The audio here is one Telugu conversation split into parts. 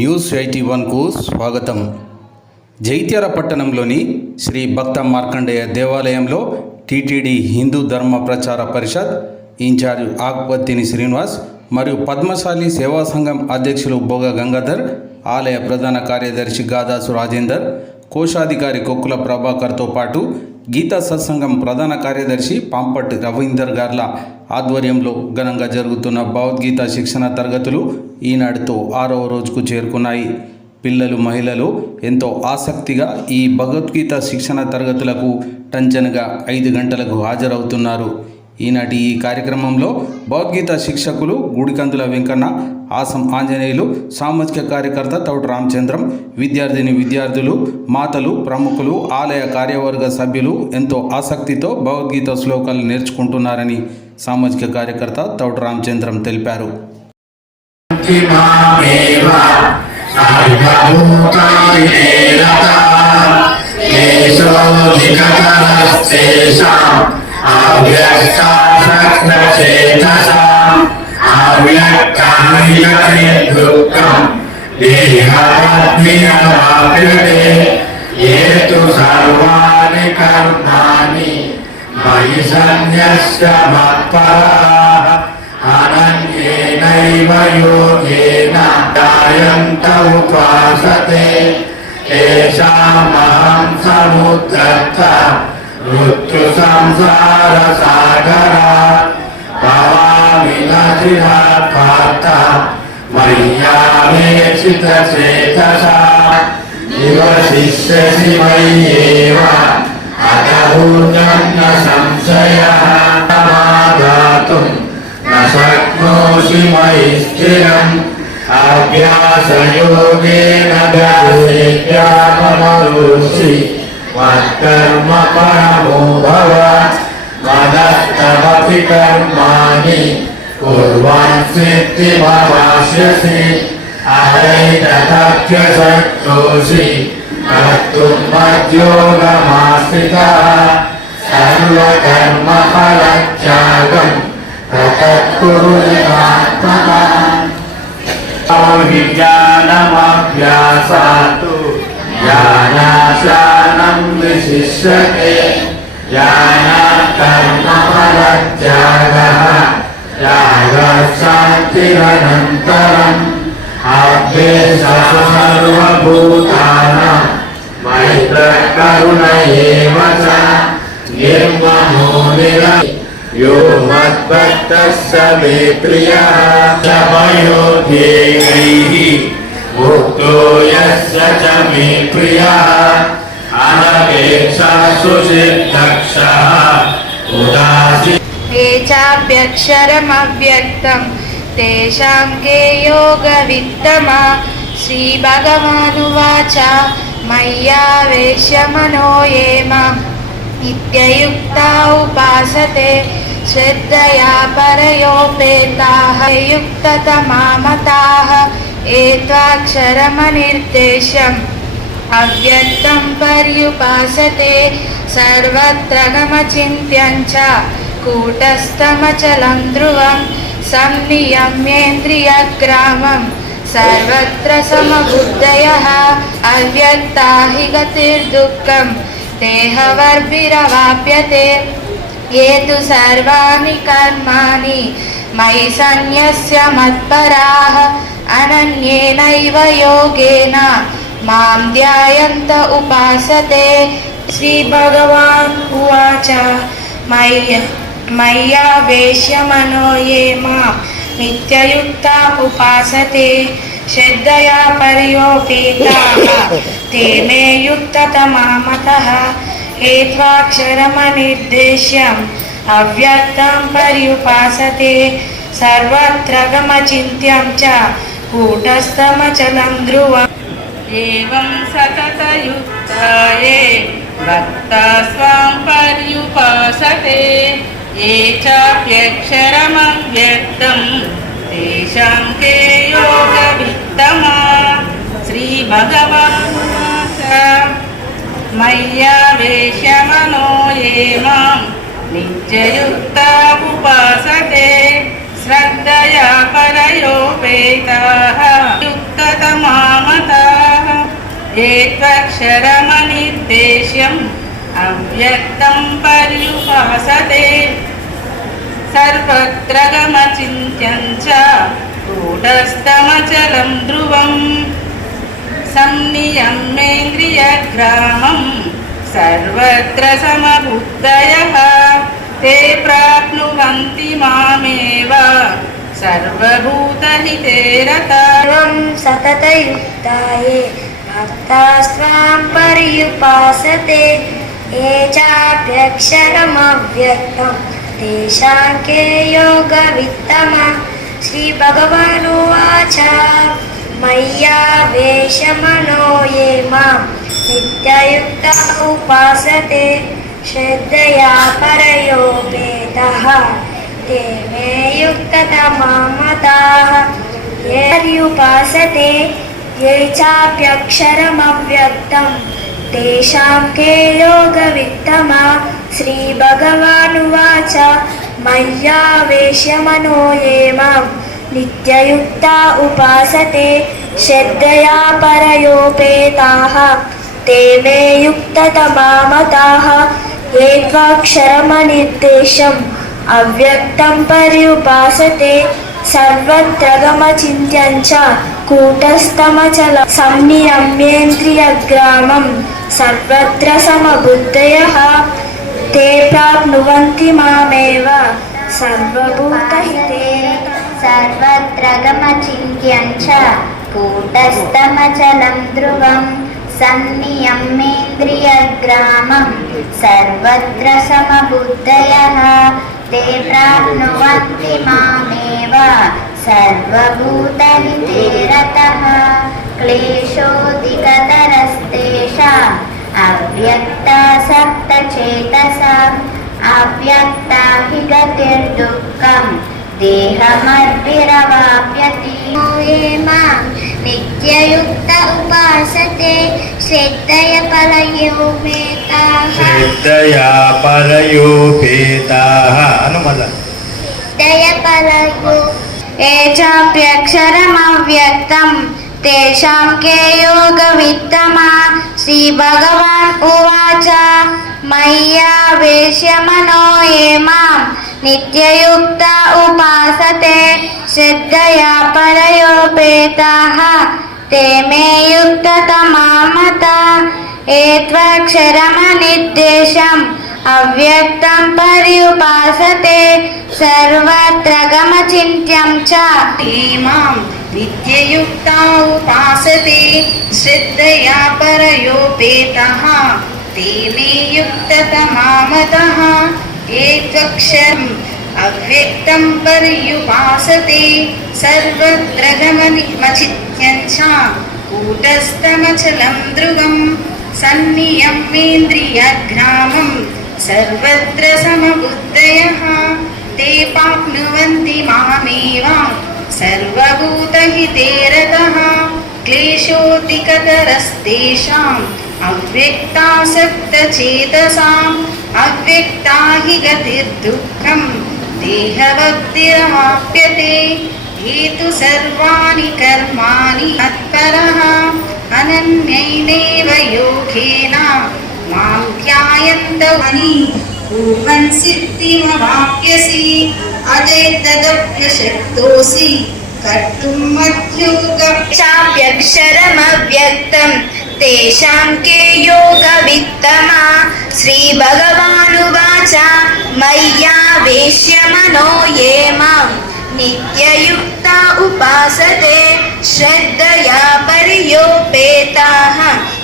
న్యూస్ ఎయిటీ వన్కు స్వాగతం. జైత్యాల పట్టణంలోని శ్రీ భక్త మార్కండేయ దేవాలయంలో టీటీడీ హిందూ ధర్మ ప్రచార పరిషత్ ఇన్ఛార్జ్ ఆకుపత్తిని శ్రీనివాస్ మరియు పద్మశాలి సేవా సంఘం అధ్యక్షులు బోగ గంగాధర్ ఆలయ ప్రధాన కార్యదర్శి గాదాసు రాజేందర్ కోశాధికారి కొక్కుల ప్రభాకర్తో పాటు గీతా సత్సంగం ప్రధాన కార్యదర్శి పాంపట్ రవీందర్ గార్ల ఆధ్వర్యంలో ఘనంగా జరుగుతున్న భగవద్గీత శిక్షణ తరగతులు ఈనాడుతో ఆరవ రోజుకు చేరుకున్నాయి. పిల్లలు మహిళలు ఎంతో ఆసక్తిగా ఈ భగవద్గీత శిక్షణ తరగతులకు టంచనగా ఐదు గంటలకు హాజరవుతున్నారు. ఈనాటి ఈ కార్యక్రమంలో భగవద్గీత శిక్షకులు గుడికందుల వెంకన్న ఆసం ఆంజనేయులు సామాజిక కార్యకర్త తౌట రామచంద్రం విద్యార్థిని విద్యార్థులు మాతలు ప్రముఖులు ఆలయ కార్యవర్గ సభ్యులు ఎంతో ఆసక్తితో భగవద్గీత శ్లోకాలు నేర్చుకుంటున్నారని సామాజిక కార్యకర్త తౌట రామచంద్రం తెలిపారు. సర్వభూతాయేరతాం కేశో సర్వాణి కర్మాణి మయి సన్యస్య మత్పరాः అనన్యేనైవ యోగేన జాయంత ఉపాసతే తేషామహం సముద్రత్త మృత్యు సంసార సాగర భవామి నచిరాత మయ్యావేచిత చేతస నివసిష్యసి మయ్యేవ అతహూర్ణన్న సంశయ మాదాతుం న శక్నోషి మయి స్థిరం అభ్యాసయోగేన मत्कर्म परमो भव मदस्तमपि कर्माणि कुर्वन् सिद्धिमवास्यसि अहैतथ्य शक्नोषि कर्तुम् मद्योगमाश्रितः सर्वकर्मफलत्यागम् प्रतत्कुरुनिमात्मना ज्ञानमभ्यासातु ज्ञानाशानं विशिष्यते ज्ञानाकर्मफलत्यागः त्यागशान्तिरनन्तरम् अभ्येषः सर्वभूतानां मैत्रकरुण एव च निर्ममो निरय यो मद्भक्तः स मे प्रियः समयोध्यैः मुक्तो यस्य च मे प्रियः ये चाप्यक्षरमव्यक्तं तेषां के योगवित्तमा श्रीभगवानुवाच मय्यावेश्य मनो ये माम् नित्ययुक्ता उपासते श्रद्धया परयोपेताः युक्ततमामताः एत्वाक्षरमनिर्देशम् अव्यक्तं पर्युपासते सर्वत्र गमचिन्त्यं च कूटस्थमचलं ध्रुवं संनियम्येन्द्रियग्रामं सर्वत्र समबुद्धयः अव्यक्ता हि गतिर्दुःखं देहवर्भिरवाप्यते ये तु सर्वाणि कर्माणि मयि सन्न्यस्य मत्पराः अनन्येनैव योगेन మాం ధ్యాయంత ఉపాసతే శ్రీ భగవాన్ ఉవాచ మయ్య మయ్యా వేష్యమనో ఏ మాం నిత్యయుక్త ఉపాసతే శ్రద్ధయా పర్యోపేతా తే మే యుక్తతమామత హేత్వాక్షరమనిర్దేశ్యం అవ్యక్తం పర్యుపాసతే సర్వత్ర గమచింత్యం చ కూటస్థమచలం ధ్రువం एवं सततयुक्ताये भक्ता स्वां पर्युपासते ये चाप्यक्षरमव्यक्तं तेषां के योगवित्तमा श्रीभगवानुवाच मय्यावेश्यमनो ये मां नित्ययुक्ता उपासते श्रद्धया परयोपेताः युक्ततमा ఏత్వక్షరమనిర్దేశ్యం అవ్యక్తం పర్యుపాసతే. సర్వత్ర గమచింత్యం చ కూటస్థమచలం ధ్రువం. సంనియమేంద్రియగ్రామం సర్వత్ర సమబుద్ధయ. తే ప్రాప్నువంతి మామేవ సర్వభూతహితే రత సతతయుక్తాయే. सततयुक्ताये भक्तास्त्वां पर्युपासते ये चाप्यक्षरमव्यक्तं तेषां के योगवित्तमा श्रीभगवानुवाच मय्या वेशमनो ये मां नित्ययुक्ता उपासते श्रद्धया परयोपेतः ते मे युक्ततमा मताः ये पर्युपासते ये चाप्यक्षरमव्यक्तं तेषां के योगवित्तमा श्रीभगवानुवाच मय्यावेश्यमनो ये मां नित्ययुक्ता उपासते श्रद्धया परयोपेताः ते मे युक्ततमा मताः ये त्वाक्षरमनिर्देशम् अव्यक्तं पर्युपासते सर्वत्र गमचिन्त्यं च कूटस्थमचल संनियम्येन्द्रियग्रामं सर्वत्र समबुद्धयः ते प्राप्नुवन्ति मामेव सर्वभूतहिते सर्वत्र गमचिन्त्यं च कूटस्थमचलं ध्रुवं सन्नियम्येन्द्रियग्रामं सर्वत्र समबुद्धयः ते प्राप्नुवन्ति मामेव सर्वभूतहिते रतः क्लेशोऽधिकतरस्तेषाम् अव्यक्तासक्तचेतसाम् अव्यक्ता हि गतिर्दुःखम् देहमद्भिरवाप्यति ये मां విద్యయుక్త ఉపాసతే శ్రద్ధయ పరయోపేత. శ్రద్ధయా పరయోపేత. అనుమల శ్రద్ధయ పరయో ఏచాప్యక్షరమవ్యక్తం తేషాం కే యోగ విత్తమా శ్రీ భగవాన్ ఉవాచ మయ్యా వేష్య మనో ఏ नित्ययुक्ता उपासते श्रद्धया परयोपेताः ते मे युक्ततमा मता एत्वक्षरमनिर्देशम् अव्यक्तं पर्युपासते सर्वत्र गमचिन्त्यं च मां नित्ययुक्ता उपासते श्रद्धया परयोपेतः ते मे युक्ततमामतः ఏకక్షరం అవ్యక్తం పర్యుపాసతే సర్వత్ర గమనిమచిత్యంచ కూటస్థమచలం దృగం సన్నియమేంద్రియగ్రామం సర్వత్ర సమబుద్ధయ తే పాప్నువంతి మామేవ సర్వభూతహితే రతః క్లేశోతికతరస్తేషాం अव्यक्तासक्तचेतसाम् अव्यक्ता हि गतिर्दुःखम् देहवद्भिरवाप्यते ये तु सर्वाणि कर्माणि मत्परः अनन्यैनेव योगेन मां ध्यायन्तवनि कुर्वन् सिद्धिमवाप्यसि अजेतदप्यशक्तोऽसि कर्तुं मद्योग चाप्यक्षरमव्यक्तं तेषां के योगवित्तमा श्रीभगवानुवाच मय्यावेश्य मनो ये मां नित्ययुक्ता उपासते श्रद्धया पर्योपेताः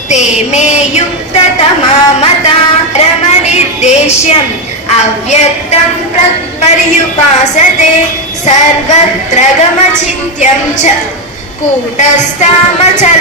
ते मे युक्ततमा मता रमनिर्देश्यम् अव्यक्तं प्र- पर्युपासते सर्वत्र गमचिन्त्यं च कूटस्थामचलं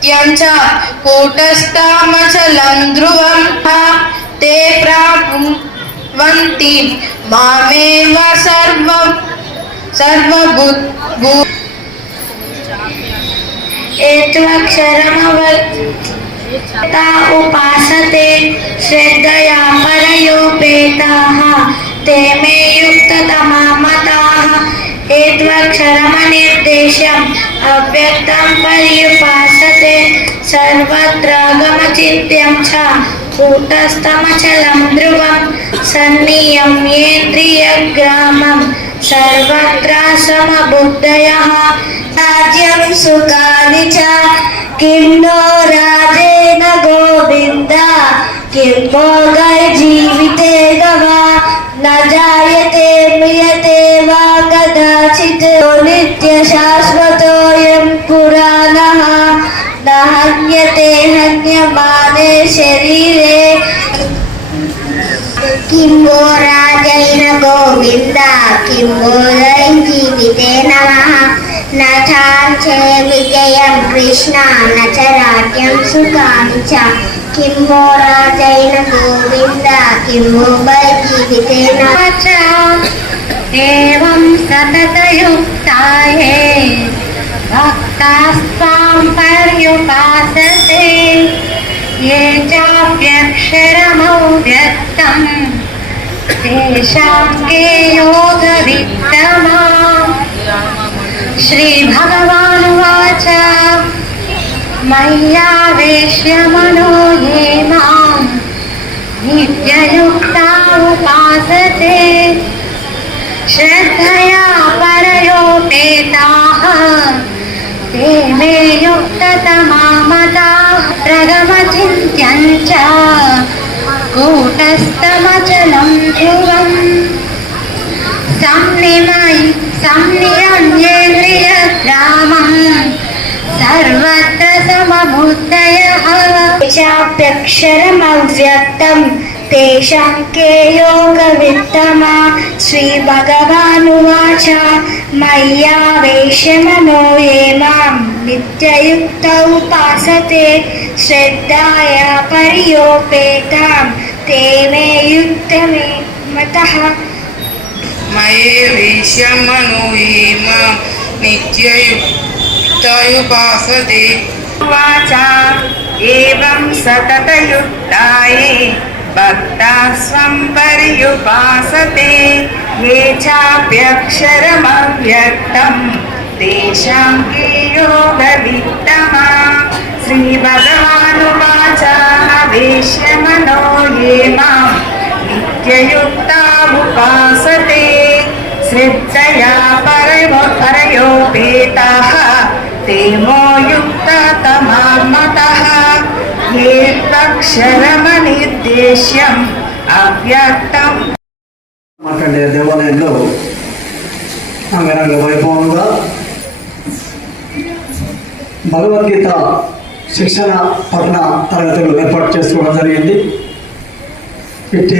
च कूटस्थामचलं ध्रुवं हा ते प्राप्नुवन्ति। मामेव सर्व सर्वभूत एत्वक्षरमवता उपासते श्रद्धया परयोपेताः ते मे युक्ततमा मताः ఏత్వక్షరమనిర్దేశం అవ్యక్తం పర్యుపాసతే సర్వత్రాగమచింత్యం చ కూటస్థమచలం ధ్రువం సన్నియం యేంద్రియగ్రామం సర్వత్రా సమబుద్ధయ రాజ్యం సుఖాని చ కిన్నో రాజేన గోవింద కిం భోగై జీవితే గవా न जायते म्रियते वा कदाचित् नित्यशाश्वतोऽयं पुराणः न हन्यते हन्यमाने शरीरे किं वो राजैन गोविन्द किं भोगै जीविते नमः నాథాంచే విజయం కృష్ణ నచరాజ్యం సుఖాని చ కింబో రాజైన గోవింద కింబోబై జీవితేన ఏం సతతయుక్తాయే భక్తాస్వాం పర్యుపాసతే. ఏ చాప్యక్షరమౌ వ్యక్తం తేషాం కే యోగ విత్తమా. श्रीभगवानुवाच मय्यावेश्य मनो ये मां नित्ययुक्ता उपासते श्रद्धया परयोपेताः ते मे युक्ततमामताः प्रगमचिन्त्यं च कूटस्थमचलं ध्रुवम् संनिमयि संनियम्येन्द्रियग्रामम् सर्वत्र समबुद्धयः चाप्यक्षरमव्यक्तं तेषां के योगवित्तमा श्रीभगवानुवाच मय्यावेश्य मनो ये मां नित्ययुक्त उपासते श्रद्धाया पर्योपेतां ते मे युक्तमे मतः मये उवाच एवं सततयुक्ताये ये चाप्यक्षरमव्यक्तं तेषां के योगवित्तमा। श्रीभगवानुवाच ये माँ नित्ययुक्ता उपासते श्रद्धया परमो परयोपेताः ते मो युक्ततमामतः ये तक्षरमनिर्देश्यम् अव्यक्तम् మార్కండేయ దేవాలయంలో అంగరంగ వైభవంగా భగవద్గీత శిక్షణ పఠన తరగతులు ఏర్పాటు చేసుకోవడం జరిగింది ఇట్టి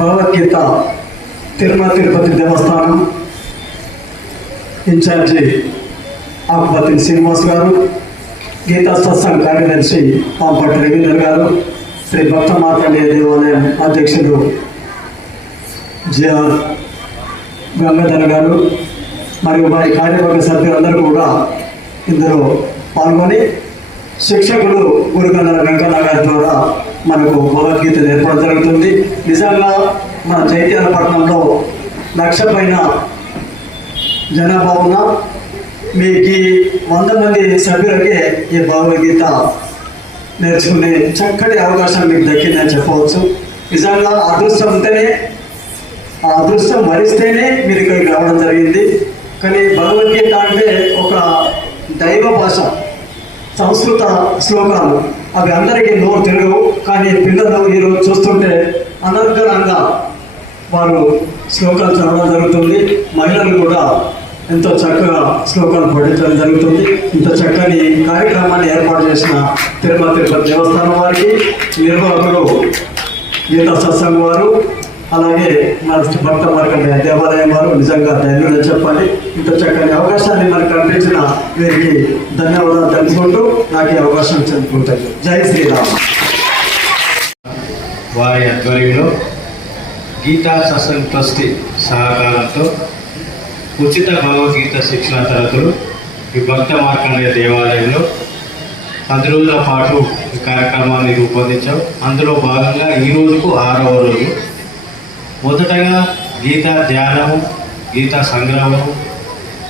భగవద్గీత తిరుమల తిరుపతి దేవస్థానం ఇన్ఛార్జి ఆకుపతి శ్రీనివాస్ గారు గీతా సత్సంగ్ కార్యదర్శి పాంపటి రవీందర్ గారు శ్రీ భక్త మార్కండేయ దేవాలయం అధ్యక్షుడు జిఆర్ గంగాధర్ గారు మరియు వారి కార్యవర్గ సభ్యులందరూ కూడా ఇందులో పాల్గొని శిక్షకులు గురుగంధర వెంకన్న గారి ద్వారా మనకు భగవద్గీత నేర్పడం జరుగుతుంది. నిజంగా మన జైత్యాల పట్టణంలో లక్ష పైన జనాభా ఉన్న మీకు వంద మంది సభ్యులకే ఈ భగవద్గీత నేర్చుకునే చక్కటి అవకాశం మీకు దక్కిందని చెప్పవచ్చు. నిజంగా అదృష్టం ఉంటేనే ఆ అదృష్టం భరిస్తేనే మీరు ఇక్కడికి రావడం జరిగింది. కానీ భగవద్గీత అంటే ఒక దైవ భాష సంస్కృత శ్లోకాలు. అవి అందరికీ నోరు తిరగవు కానీ పిల్లలు ఈరోజు చూస్తుంటే అనర్గళంగా వారు శ్లోకాలు చదవడం జరుగుతుంది. మహిళలు కూడా ఎంతో చక్కగా శ్లోకాలు పఠించడం జరుగుతుంది. ఇంత చక్కని కార్యక్రమాన్ని ఏర్పాటు చేసిన తిరుమల తిరుపతి దేవస్థానం వారికి నిర్వాహకులు గీతా సత్సంగ్ వారు అలాగే మన భక్త మార్కండ దేవాలయం వారు. నిజంగా ధన్యులు చెప్పండి ఇంత చక్కని అవకాశాన్ని మనకు కల్పించిన వీరికి ధన్యవాదాలు తెలుసుకుంటూ నాకు ఈ అవకాశం చెందుకుంటాను జై శ్రీరామ్. వారి ఆధ్వర్యంలో గీతా సత్సంగ్ ట్రస్టీ సహకారంతో ఉచిత భగవద్గీత శిక్షణ తరగతులు ఈ భక్త మార్కండేయ దేవాలయంలో పది రోజుల పాటు ఈ కార్యక్రమాన్ని రూపొందించాం. అందులో భాగంగా ఈ రోజుకు ఆరవ రోజు. మొదటగా గీతా ధ్యానము గీతా సంగ్రహము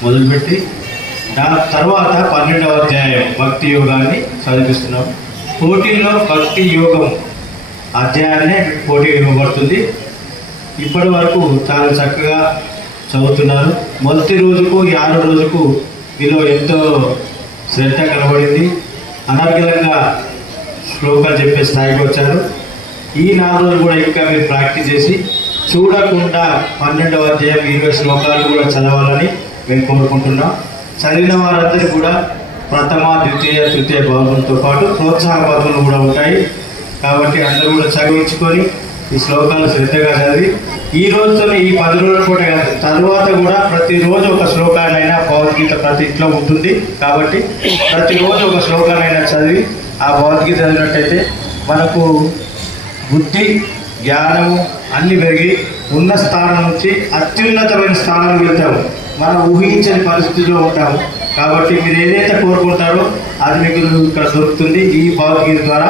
మొదలుపెట్టి దాని తర్వాత పన్నెండవ అధ్యాయం భక్తి యోగాన్ని చదివిస్తున్నాం. పోటీలో భక్తి యోగం అధ్యాయాన్నే పోటీ ఇవ్వబడుతుంది. ఇప్పటి వరకు చాలా చక్కగా చదువుతున్నారు. మొదటి రోజుకు ఈ రోజుకు వీళ్ళు ఎంతో శ్రద్ధ కనబడింది. అనర్గలంగా శ్లోకాలు చెప్పే స్థాయికి వచ్చారు. ఈ నాలుగు రోజులు కూడా ఇంకా మీరు ప్రాక్టీస్ చేసి చూడకుండా పన్నెండవ అధ్యాయం ఇరవై శ్లోకాలు కూడా చదవాలని మేము కోరుకుంటున్నాం. చదివిన వారందరూ కూడా ప్రథమ ద్వితీయ తృతీయ భావంతో పాటు ప్రోత్సాహ పదవులు కూడా ఉంటాయి. కాబట్టి అందరూ కూడా చదివించుకొని ఈ శ్లోకాలు శ్రద్ధగా చదివి ఈ రోజుతో ఈ పది రోజులు కూడా తర్వాత కూడా ప్రతిరోజు ఒక శ్లోకాలైనా భగవద్గీత ప్రతి ఇంట్లో ఉంటుంది. కాబట్టి ప్రతిరోజు ఒక శ్లోకాలైనా చదివి ఆ భగవద్గీత చదివినట్టయితే మనకు బుద్ధి జ్ఞానము అన్ని పెరిగి ఉన్న స్థానం నుంచి అత్యున్నతమైన స్థానానికి వెళ్తాము. మనం ఊహించని పరిస్థితిలో ఉంటాము. కాబట్టి మీరు ఏదైతే కోరుకుంటారో అది మీకు ఇక్కడ దొరుకుతుంది ఈ భగవద్గీత ద్వారా.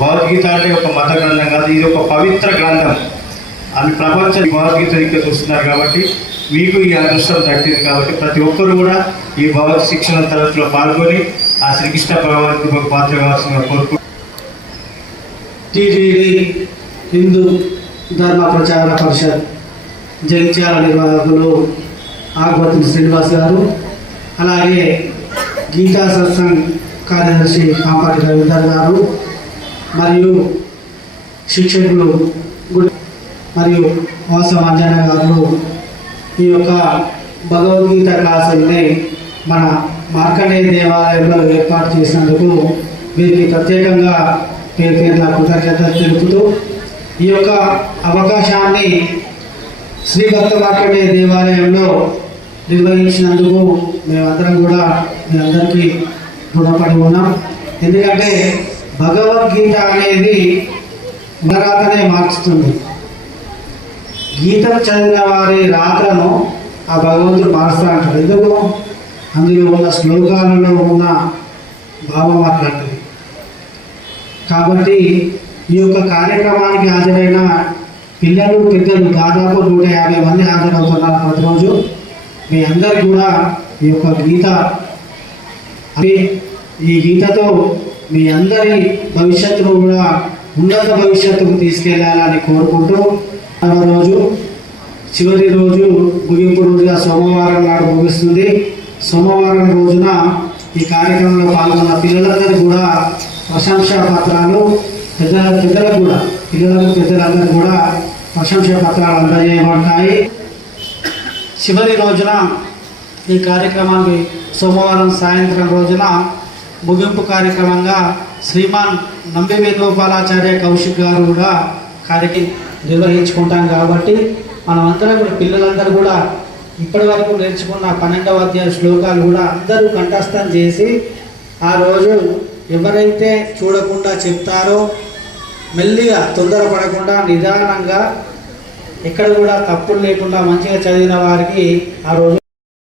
భగవద్గీత అంటే ఒక మత గ్రంథం కాదు ఇది ఒక పవిత్ర గ్రంథం. అని ప్రపంచ భగవద్గీత ఇక్కడ చూస్తున్నారు కాబట్టి మీకు ఈ అదృష్టం దక్కింది కాబట్టి ప్రతి ఒక్కరు కూడా ఈ భగవత్ శిక్షణ తరగతిలో పాల్గొని ఆ శ్రీకృష్ణ భగవద్గీత పాత్ర కావాల్సిన కోరుకు టీటీడీ హిందూ ధర్మ ప్రచార పరిషత్ జగిత్యాల నిర్వాహకులు ఆగ్వతి శ్రీనివాస్ గారు అలాగే గీతా సత్సంగ్ కార్యదర్శి కాంపాటి రవీందర్ గారు మరియు శిక్షకులు మరియు వాసవ అంజన గారు ఈ యొక్క భగవద్గీత క్లాసుల్ని మన మార్కండేయ దేవాలయంలో ఏర్పాటు చేసినందుకు వీరికి ప్రత్యేకంగా పేరు పేర్ల కృతజ్ఞతలు తెలుపుతూ ఈ యొక్క అవకాశాన్ని శ్రీ భక్త మార్కండేయ దేవాలయంలో నిర్వహించినందుకు మేమందరం కూడా మీ అందరికీ రుణపడి ఉన్నాం. ఎందుకంటే భగవద్గీత అనేది రాతనే మార్చుతుంది. గీతను చదివిన వారి రాతను ఆ భగవంతుడు మారుస్తా అంటాడు. ఎందుకు? అందులో ఉన్న శ్లోకాలలో ఉన్న భావం అట్లాంటిది. కాబట్టి ఈ యొక్క కార్యక్రమానికి హాజరైన పిల్లలు పెద్దలు దాదాపు నూట యాభై మంది హాజరవుతున్నారు. ప్రతిరోజు మీ అందరు కూడా ఈ యొక్క గీత అది ఈ గీతతో మీ అందరి భవిష్యత్తును కూడా ఉన్నత భవిష్యత్తుకు తీసుకెళ్ళాలని కోరుకుంటూ ఆరవ రోజు చివరి రోజు ముగింపు రోజుగా సోమవారం నాడు ముగుస్తుంది. సోమవారం రోజున ఈ కార్యక్రమంలో పాల్గొన్న పిల్లలందరికీ కూడా ప్రశంసా పత్రాలు పెద్దల పెద్దలకు కూడా పిల్లలకు పెద్దలందరూ కూడా ప్రశంసా పత్రాలు అందజేయబడతాయి చివరి రోజున ఈ కార్యక్రమానికి సోమవారం సాయంత్రం రోజున ముగింపు కార్యక్రమంగా శ్రీమాన్ నంబి వేణుగోపాలాచార్య కౌశిక్ గారు కూడా కార్యక్రమం నిర్వహించుకుంటాం కాబట్టి మనమందరం కూడా పిల్లలందరూ కూడా ఇప్పటి వరకు నేర్చుకున్న పన్నెండవ అధ్యాయ శ్లోకాలు కూడా అందరూ కంఠస్థం చేసి ఆ రోజు ఎవరైతే చూడకుండా చెప్తారో మెల్లిగా తొందరపడకుండా నిదానంగా ఎక్కడ కూడా తప్పులు లేకుండా మంచిగా చదివిన వారికి ఆ రోజు